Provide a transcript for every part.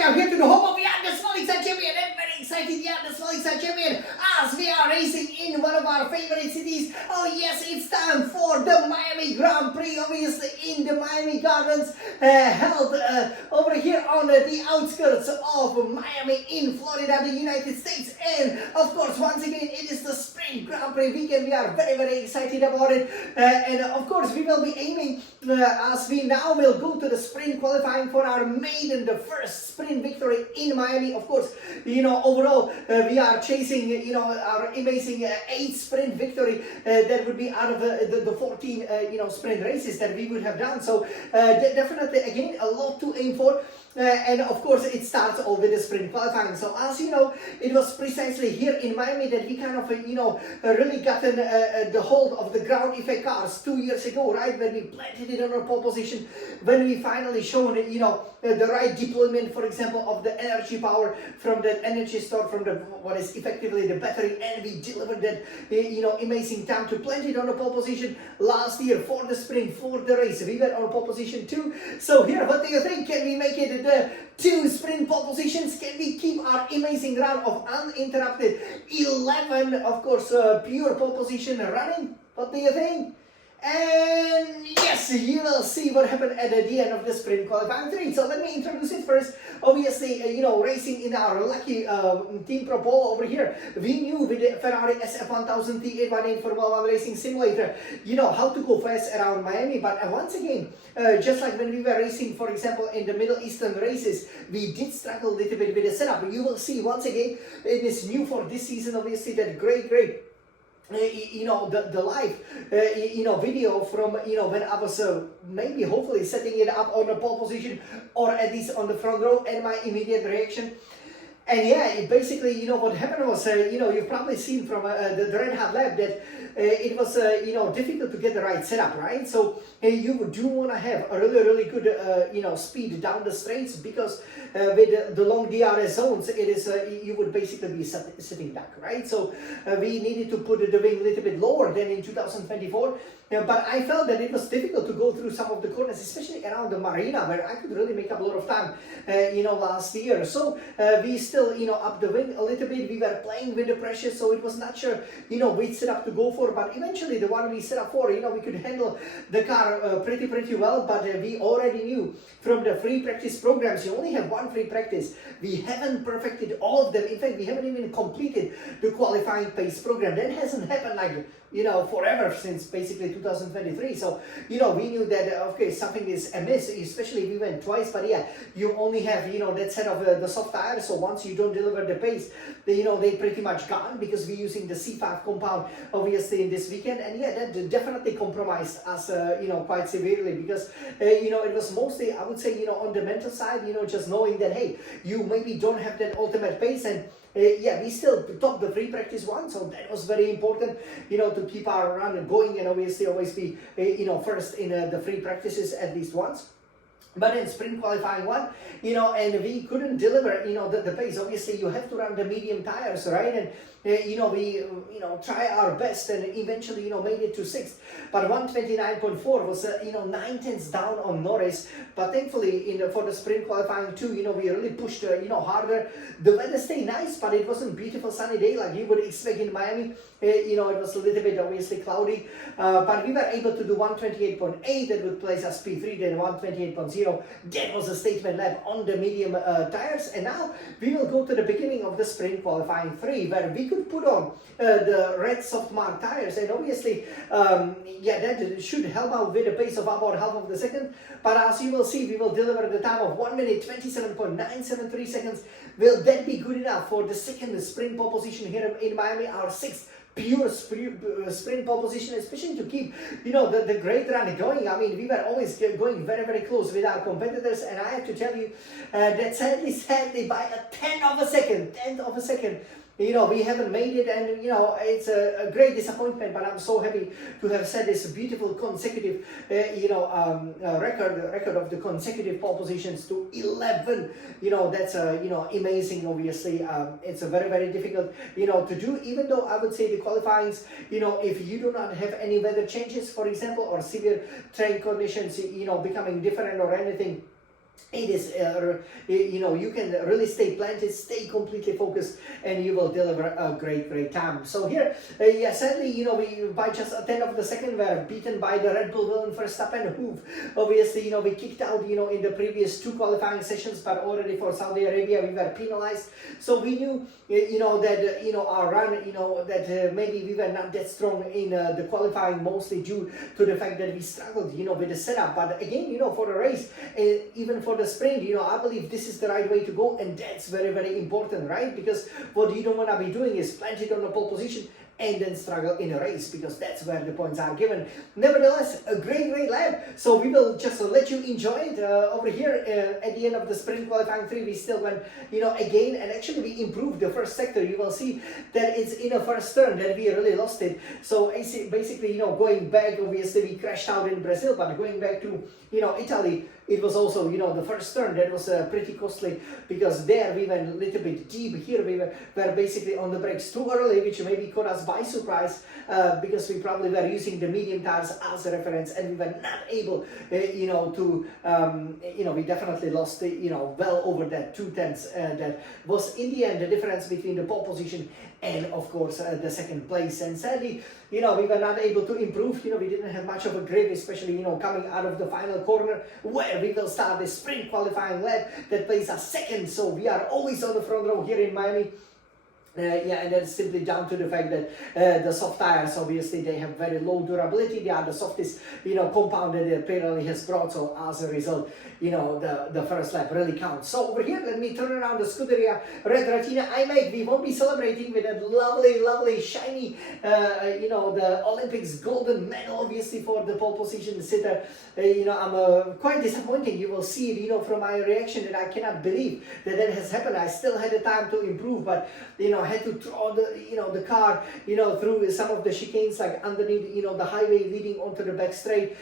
welcome here to the home of the Small Champion, and very excited the Small Champion as we are racing in one of our favorite cities. Oh yes, it's time for the Miami Grand Prix, obviously in the Miami Gardens, held over here on the outskirts of Miami in Florida, the United States. And of course, once again, it is the Sprint Grand Prix weekend. We are very excited about it, and of course we will be aiming as we now will go to the sprint qualifying for our maiden, the first sprint victory in Miami. Of course, overall we are chasing our amazing 8th sprint victory that would be out of the 14 sprint races that we would have done. So definitely again a lot to aim for. And of course it starts all with the sprint qualifying. So as you know, it was precisely here in Miami that we kind of really gotten the hold of the ground effect cars 2 years ago, right, when we planted it on a pole position, when we finally shown the right deployment, for example, of the energy power from the energy store from the what is effectively the battery, and we delivered that amazing time to plant it on a pole position last year for the sprint, for the race. We were on pole position too. So here, what do you think? Can we make it the 2 sprint pole positions? Can we keep our amazing run of uninterrupted 11, of course, pure pole position running? What do you think? And yes, you will see what happened at the end of the sprint qualifying 3. So let me introduce it first. Obviously, racing in our lucky Team Pro Polo over here. We knew with the Ferrari SF1000 T818 Formula 1 Racing Simulator, how to go fast around Miami. But once again, just like when we were racing, for example, in the Middle Eastern races, we did struggle a little bit with the setup. You will see once again, it is new for this season, obviously, that great the live video from when I was maybe hopefully setting it up on the pole position, or at least on the front row, and my immediate reaction. And yeah, it basically, what happened was, you've probably seen from the Red Hat Lab that it was, difficult to get the right setup, right? So you do want to have a really good, speed down the straights, because with the long DRS zones, it is, you would basically be sitting duck, right? So we needed to put the wing a little bit lower than in 2024. But I felt that it was difficult to go through some of the corners, especially around the marina, where I could really make up a lot of time, last year. So we still, up the wing a little bit. We were playing with the pressure, so it was not sure, which setup to go for. But eventually, the one we set up for, we could handle the car pretty well. But we already knew from the free practice programs, you only have one free practice. We haven't perfected all of them. In fact, we haven't even completed the qualifying pace program. That hasn't happened like forever, since basically 2023. So, we knew that, okay, something is amiss, especially we went twice, but yeah, you only have, that set of the soft tires. So once you don't deliver the pace, they pretty much gone, because we're using the C5 compound, obviously, in this weekend. And yeah, that definitely compromised us, quite severely, because, it was mostly, I would say, on the mental side, just knowing that, hey, you maybe don't have that ultimate pace. And yeah, we still topped the free practice one, so that was very important, to keep our run going, and obviously always be, first in the free practices at least once. But in sprint qualifying one, and we couldn't deliver, the pace. Obviously, you have to run the medium tires, right? And we try our best, and eventually made it to 6th. But 129.4 was 9 tenths down on Norris. But thankfully for the sprint qualifying 2, we really pushed harder. The weather stayed nice, but it wasn't beautiful sunny day like you would expect in Miami. It was a little bit obviously cloudy, but we were able to do 128.8. that would place us P3, then 128.0. that was a statement lap on the medium tires. And now we will go to the beginning of the sprint qualifying 3, where we could put on the red soft mark tires, and obviously that should help out with a pace of about half of the second. But as you will see, we will deliver the time of 1 minute 27.973 seconds. Will that be good enough for the second sprint pole position here in Miami, our 6th pure sprint pole position, especially to keep the great run going? I mean, we were always going very close with our competitors, and I have to tell you that sadly by a tenth of a second, we haven't made it. And it's a great disappointment, but I'm so happy to have set this beautiful consecutive record of the consecutive pole positions to 11. That's amazing. Obviously, it's a very difficult to do, even though I would say the qualifyings, if you do not have any weather changes, for example, or severe train conditions becoming different or anything, it is, you can really stay planted, stay completely focused, and you will deliver a great time. So here, yeah, sadly, we by just a tenth of the second were beaten by the Red Bull villain Verstappen, who obviously, we kicked out, in the previous two qualifying sessions, but already for Saudi Arabia we were penalized. So we knew, that our run, that maybe we were not that strong in the qualifying, mostly due to the fact that we struggled, with the setup. But again, for the race, even for the sprint, I believe this is the right way to go, and that's very important, right? Because what you don't want to be doing is plant it on the pole position and then struggle in a race, because that's where the points are given. Nevertheless, a great lap. So we will just let you enjoy it over here at the end of the sprint qualifying 3. We still went, again, and actually we improved the first sector. You will see that it's in the first turn that we really lost it. So basically, going back, obviously we crashed out in Brazil, but going back to, Italy, it was also, the first turn that was pretty costly, because there we went a little bit deep. Here we were basically on the brakes too early, which maybe caught us by surprise, because we probably were using the medium tires as a reference, and we were not able, we definitely lost, well over that 2/10. That was in the end the difference between the pole position and of course the second place. And sadly, we were not able to improve. We didn't have much of a grip, especially coming out of the final corner, where we will start the sprint qualifying lap that plays us second. So we are always on the front row here in Miami. And that's simply down to the fact that the soft tires, obviously, they have very low durability. They are the softest, compound that Pirelli has brought. So as a result, the first lap really counts. So over here, let me turn around the Scuderia Red Retina iMac. We won't be celebrating with that lovely, shiny, the Olympics golden medal, obviously, for the pole position sitter. I'm quite disappointed. You will see it, from my reaction, that I cannot believe that has happened. I still had the time to improve, but, had to throw the car, through some of the chicanes, like underneath, the highway leading onto the back straight,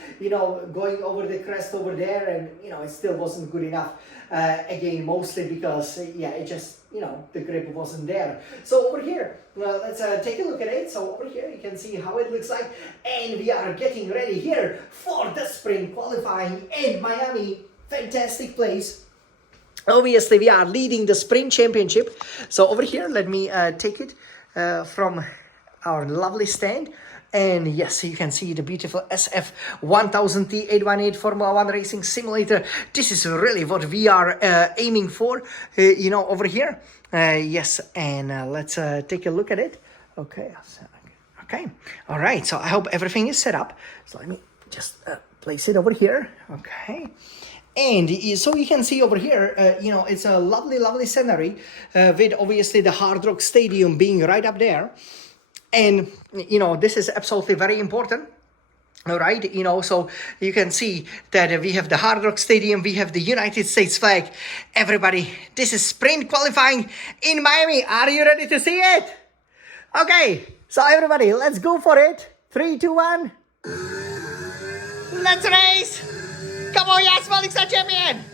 going over the crest over there, and, it still wasn't good enough. Again, mostly because, it just, the grip wasn't there. So over here, let's take a look at it. So over here, you can see how it looks like, and we are getting ready here for the sprint qualifying in Miami. Fantastic place. Obviously, we are leading the sprint championship. So over here, let me take it from our lovely stand. And yes, you can see the beautiful SF1000T 818 Formula 1 Racing Simulator. This is really what we are aiming for, over here. Yes, and let's take a look at it. Okay. All right. So I hope everything is set up. So let me just place it over here. Okay. And so you can see over here, it's a lovely scenery with obviously the Hard Rock Stadium being right up there. And, this is absolutely very important. All right, so you can see that we have the Hard Rock Stadium, we have the United States flag. Everybody, this is sprint qualifying in Miami. Are you ready to see it? Okay, so everybody, let's go for it. 3, 2, 1. Let's race. Come on, yes, Felix, the champion.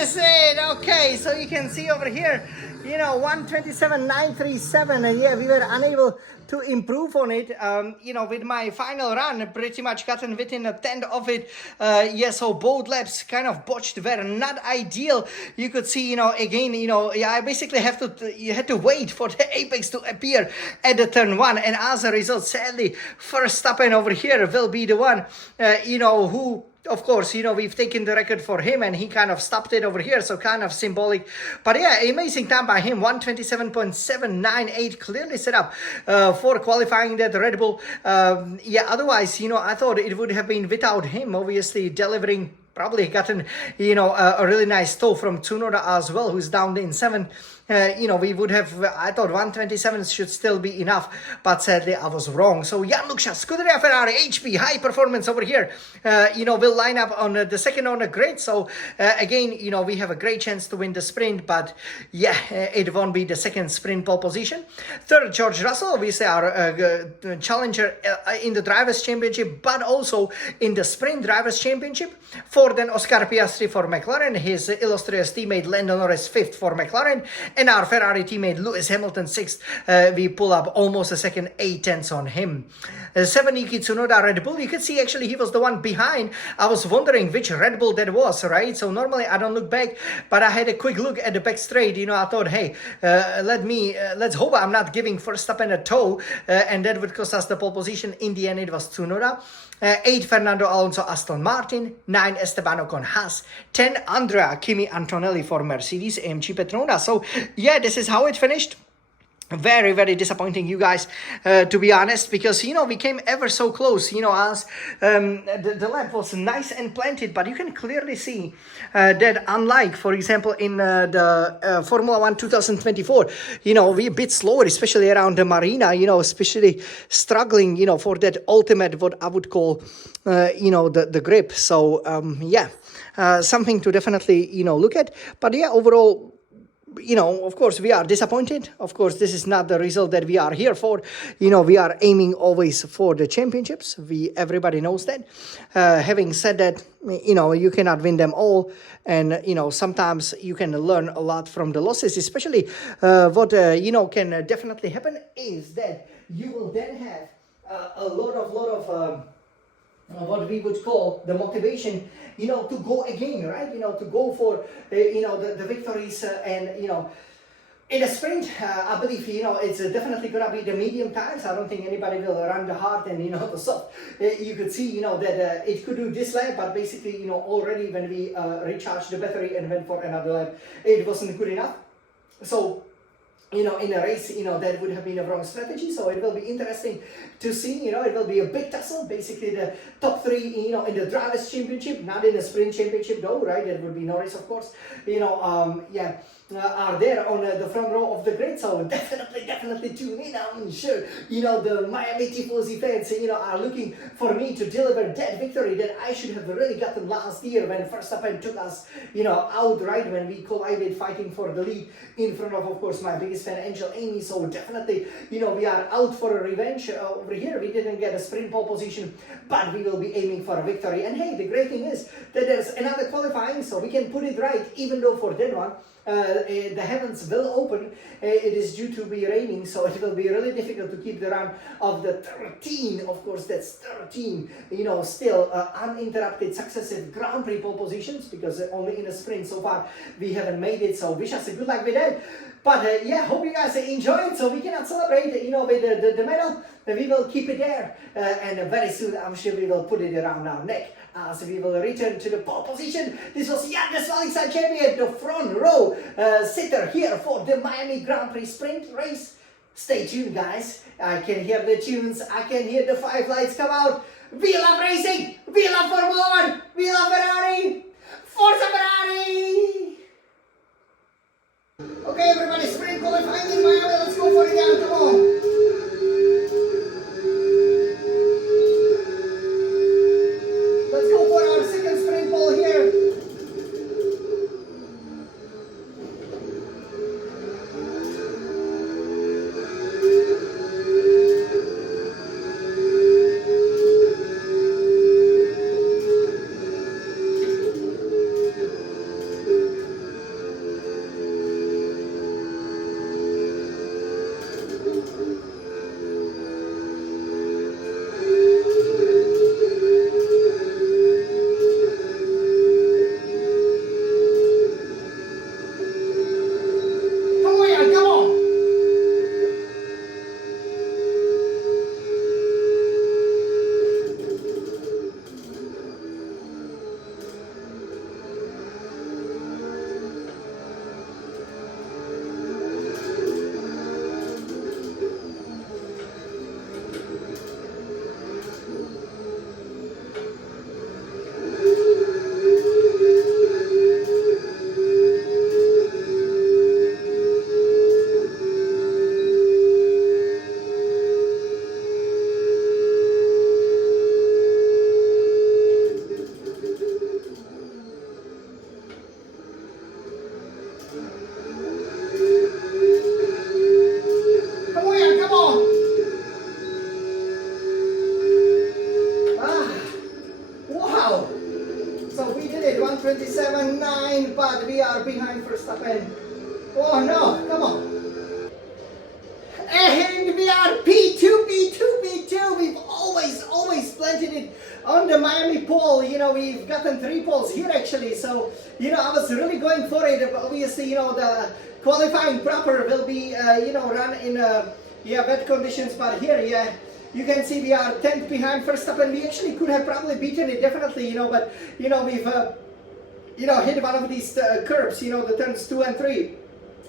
is it. Okay, so you can see over here, 127.937, and yeah, we were unable to improve on it. With my final run, pretty much gotten within a tenth of it. So both laps kind of botched, were not ideal. You could see, again, I basically you had to wait for the apex to appear at the turn one, and as a result, sadly, Verstappen over here will be the one, who. Of course, we've taken the record for him and he kind of stopped it over here, so kind of symbolic. But yeah, amazing time by him, 127.798, clearly set up for qualifying that Red Bull. Otherwise, I thought it would have been without him, obviously delivering. Probably gotten, a really nice tow from Tsunoda as well, who's down in 7th. We would have, I thought 127 should still be enough, but sadly I was wrong. So Jan-Luca, Scuderia Ferrari, HP, high performance over here, will line up on the second on the grid. So again, we have a great chance to win the sprint, but yeah, it won't be the second sprint pole position. Third, George Russell, obviously our challenger in the Drivers' Championship, but also in the Sprint Drivers' Championship. Fourth, then Oscar Piastri for McLaren, his illustrious teammate Lando Norris 5th for McLaren, and our Ferrari teammate Lewis Hamilton 6th. We pull up almost a second, 8/10 on him. 7, Yuki Tsunoda, Red Bull. You could see actually he was the one behind. I was wondering which Red Bull that was, right? So normally I don't look back, but I had a quick look at the back straight. I thought, hey, let's hope I'm not giving Verstappen a tow, and that would cost us the pole position. In the end, it was Tsunoda. 8, Fernando Alonso, Aston Martin. 9, Esteban Ocon, Haas. 10, Andrea Kimi Antonelli for Mercedes AMG Petronas. So yeah, this is how it finished. Very, very disappointing, you guys, to be honest, because, we came ever so close, as the lap was nice and planted, but you can clearly see that unlike, for example, in the Formula 1 2024, we're a bit slower, especially around the marina, especially struggling, for that ultimate, what I would call, the grip. So, something to definitely, look at. But yeah, overall, of course, we are disappointed. Of course, this is not the result that we are here for. We are aiming always for the championships. Everybody knows that. Having said that, you cannot win them all. And, sometimes you can learn a lot from the losses, especially what, can definitely happen is that you will then have a lot of what we would call the motivation, to go again, right? To go for, the victories and, in a sprint, I believe, it's definitely going to be the medium tires. I don't think anybody will run the hard and, the soft. You could see, that it could do this lap, but basically, already when we recharged the battery and went for another lap, it wasn't good enough. So, in a race, that would have been a wrong strategy. So it will be interesting to see, it will be a big tussle. Basically the top 3, in the Drivers' Championship, not in the Sprint Championship though, right? That would be Norris, of course, are there on the front row of the grid. So definitely tune in. I'm sure, the Miami Tifosi fans, are looking for me to deliver that victory that I should have really gotten last year when Verstappen took us, out, right? When we collided fighting for the lead in front of course, my biggest fan, Angel Amy. So definitely, we are out for a revenge over here. We didn't get a sprint pole position, but we will be aiming for a victory. And hey, the great thing is that there's another qualifying, so we can put it right, even though for that one, the heavens will open. It is due to be raining, so it will be really difficult to keep the run of the 13. Of course, that's 13, still uninterrupted successive Grand Prix pole positions, because only in a sprint so far we haven't made it. So wish us a good luck with that. But hope you guys enjoyed. So we cannot celebrate, with the medal. We will keep it there, and very soon I'm sure we will put it around our neck as we will return to the pole position. This was Jan, the Svallingside champion, the front row sitter here for the Miami Grand Prix Sprint race. Stay tuned, guys. I can hear the tunes. I can hear the 5 lights come out. We love racing. We love Formula 1. We love Ferrari. Forza Ferrari! Okay, everybody, sprint qualifying in Miami. Let's go for it, Jan. Come on. Let's go for our second sprint pole here. 127.9, but we are behind Verstappen. Oh no, come on. And we are P2, P2, P2. We've always planted it on the Miami pole. You know, we've gotten 3 poles here actually. So, you know, I was really going for it. Obviously, you know, the qualifying proper will be, you know, run in, wet conditions. But here, yeah, you can see we are 10th behind Verstappen. We actually could have probably beaten it, definitely, you know, but, you know, we've, you know, hit one of these curbs, you know, the turns 2 and 3.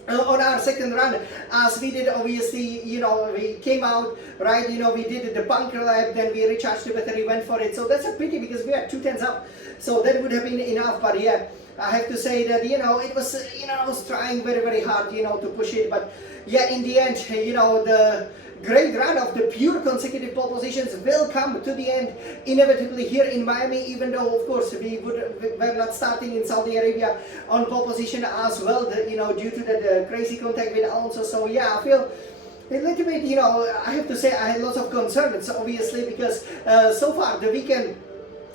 On our second run, as we did, obviously, you know, we came out, right, you know, we did the bunker lap, then we recharged the battery, went for it. So that's a pity because we had 2 tenths up, so that would have been enough. But yeah, I have to say that, you know, it was, you know, I was trying very hard, you know, to push it. But yeah, in the end, you know, the great run of the pure consecutive pole positions will come to the end inevitably here in Miami, even though of course we're not starting in Saudi Arabia on pole position as well, you know, due to the crazy contact with Alonso. So yeah, I feel a little bit, you know, I have to say I had lots of concerns, obviously, because so far the weekend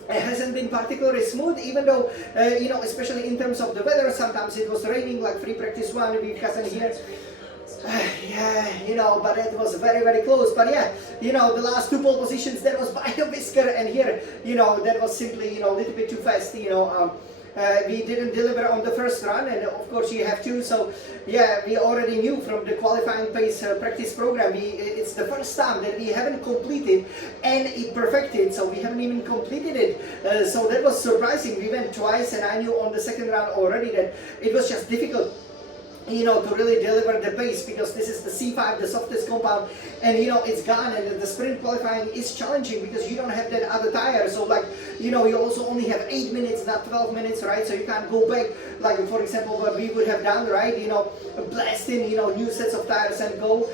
it hasn't been particularly smooth, even though, you know, especially in terms of the weather, sometimes it was raining, like free practice 1, we've gotten here. Yeah, you know, but it was very close. But yeah, you know, the last 2 pole positions, that was by a whisker, and here, you know, that was simply, you know, a little bit too fast. You know, we didn't deliver on the first run, and of course you have to. So yeah, we already knew from the qualifying pace practice program, it's the first time that we haven't completed and it perfected. So we haven't even completed it. So that was surprising. We went twice, and I knew on the second run already that it was just difficult, you know, to really deliver the pace, because this is the C5, the softest compound, and you know, it's gone, and the sprint qualifying is challenging because you don't have that other tire. So like, you know, you also only have 8 minutes, not 12 minutes, right? So you can't go back, like for example what we would have done, right? You know, blast in, you know, new sets of tires and go.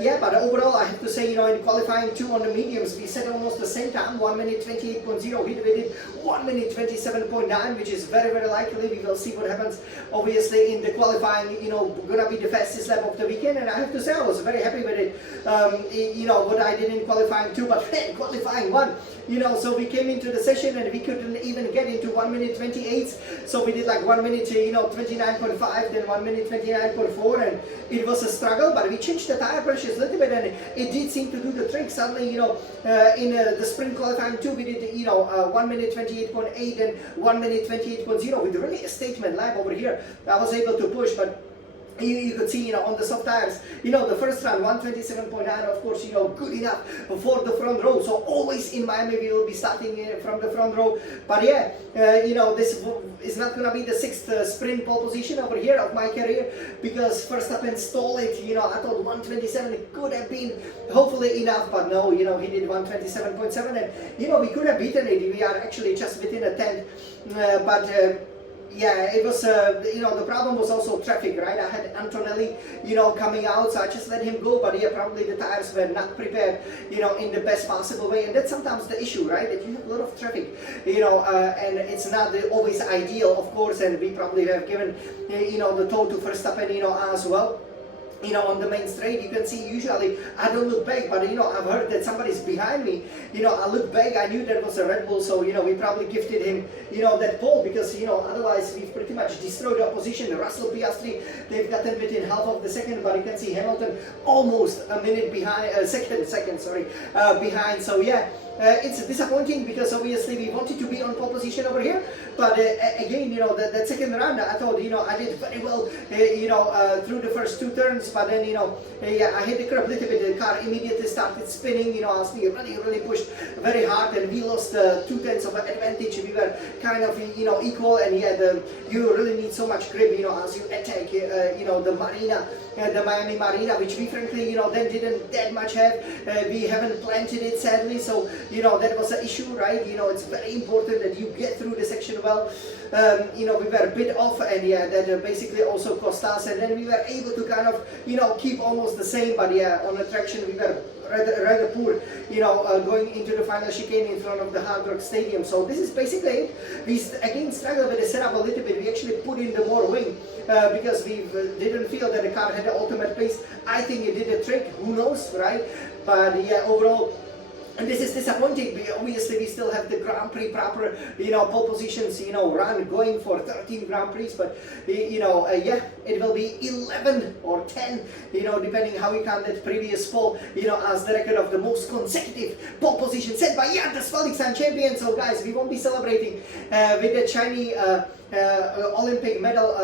Yeah, but overall I have to say, you know, in qualifying 2 on the mediums, we set almost the same time, 1 minute 28.0, we did 1 minute 27.9, which is very likely. We will see what happens, obviously, in the qualifying, you know, gonna be the fastest lap of the weekend, and I have to say I was very happy with it, you know, what I did in qualifying 2, but in qualifying 1, you know, so we came into the session and we couldn't even get into 1 minute 28, so we did like 1 minute, you know, 29.5, then 1 minute 29.4, and it was a struggle, but we changed the tire pressures a little bit, and it did seem to do the trick. Suddenly, you know, in the sprint qualifying 2, we did, you know, 1 minute 28.8 and 1 minute 28.0 with really a statement lap over here. I was able to push, but you could see, you know, on the soft tires, you know, the first run 127.9, of course, you know, good enough for the front row. So always in Miami we will be starting from the front row. But yeah, you know, this is not gonna be the 6th sprint pole position over here of my career, because Verstappen stole it. You know, I thought 127 could have been hopefully enough, but no, you know, he did 127.7, and you know, we could have beaten it. We are actually just within a 10th, but yeah, it was, you know, the problem was also traffic, right? I had Antonelli, you know, coming out, so I just let him go, but yeah, probably the tires were not prepared, you know, in the best possible way, and that's sometimes the issue, right? That you have a lot of traffic, you know, and it's not always ideal, of course, and we probably have given, you know, the toe to Verstappen, you know, as well. You know, on the main straight, you can see usually I don't look back, but you know, I've heard that somebody's behind me. You know, I look back, I knew that was a Red Bull, so you know, we probably gifted him, you know, that pole, because you know, otherwise we've pretty much destroyed the opposition. Russell, Piastri, they've gotten within half of the second, but you can see Hamilton almost a minute behind, behind. So yeah. It's disappointing because obviously we wanted to be on pole position over here, but again, you know, that second round, I thought, you know, I did very well, you know, through the first 2 turns, but then, you know, yeah, I hit the curb a little bit, the car immediately started spinning, you know, as we really pushed very hard, and we lost 2 tenths of advantage. We were kind of, you know, equal, and yeah, you really need so much grip, you know, as you attack, you know, the Marina, the Miami Marina, which we frankly, you know, then didn't that much have. We haven't planted it, sadly, so you know, that was an issue, right? You know, it's very important that you get through the section well. You know, we were a bit off, and yeah, that basically also cost us, and then we were able to kind of, you know, keep almost the same, but yeah, on the traction we were rather poor, you know, going into the final chicane in front of the Hard Rock Stadium. So this is basically it. We again struggled with the setup a little bit. We actually put in the more wing because we didn't feel that the car had the ultimate pace. I think it did a trick, who knows, right? But yeah, overall, And this is disappointing. Obviously, we still have the Grand Prix proper, pole positions, run going for 13 Grand Prix. But, yeah, it will be 11 or 10, depending how you count that previous pole, as the record of the most consecutive pole position set by the Felix and champion. So, guys, we won't be celebrating with the Chinese Olympic medal,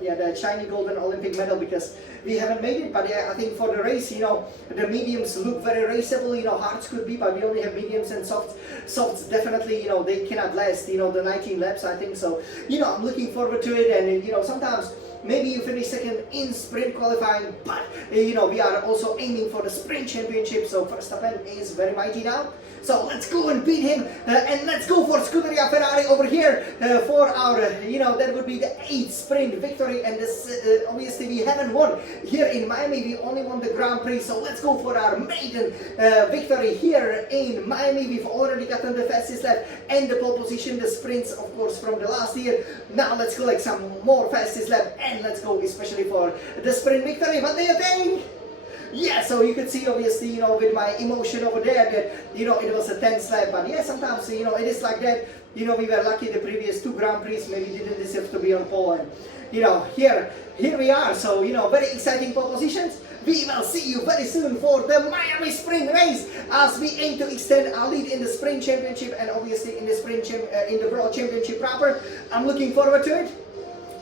the Chinese golden Olympic medal, because we haven't made it. But yeah, I think for the race, the mediums look very raceable. Hards could be, but we only have mediums and softs. Softs definitely, they cannot last, the 19 laps, I think. So, I'm looking forward to it. And, sometimes maybe you finish second in sprint qualifying, but, we are also aiming for the sprint championship. So Verstappen is very mighty now. So let's go and beat him, and let's go for Scuderia Ferrari over here for our, that would be the 8th sprint victory. And this, obviously we haven't won here in Miami. We only won the Grand Prix. So let's go for our maiden victory here in Miami. We've already gotten the fastest lap and the pole position, the sprints, of course, from the last year. Now let's collect some more fastest lap, and let's go especially for the sprint victory. What do you think? Yeah, so you could see obviously, with my emotion over there that, it was a tense lap. But yeah, sometimes, it is like that. We were lucky the previous 2 Grand Prix, maybe didn't deserve to be on pole. And, here we are. So, very exciting pole positions. We will see you very soon for the Miami Sprint race, as we aim to extend our lead in the Sprint Championship and obviously in the in the World Championship proper. I'm looking forward to it.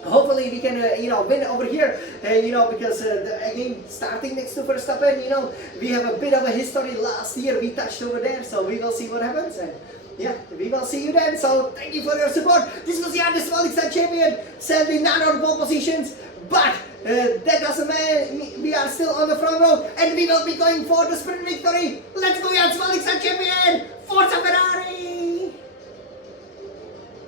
Hopefully we can, win over here, because again, starting next to Verstappen, we have a bit of a history. Last year we touched over there, so we will see what happens. And yeah, we will see you then. So thank you for your support. This was Jan, the Felix champion, sadly not on pole positions, but that doesn't matter. We are still on the front row, and we will be going for the sprint victory. Let's go, Jan, Felix champion.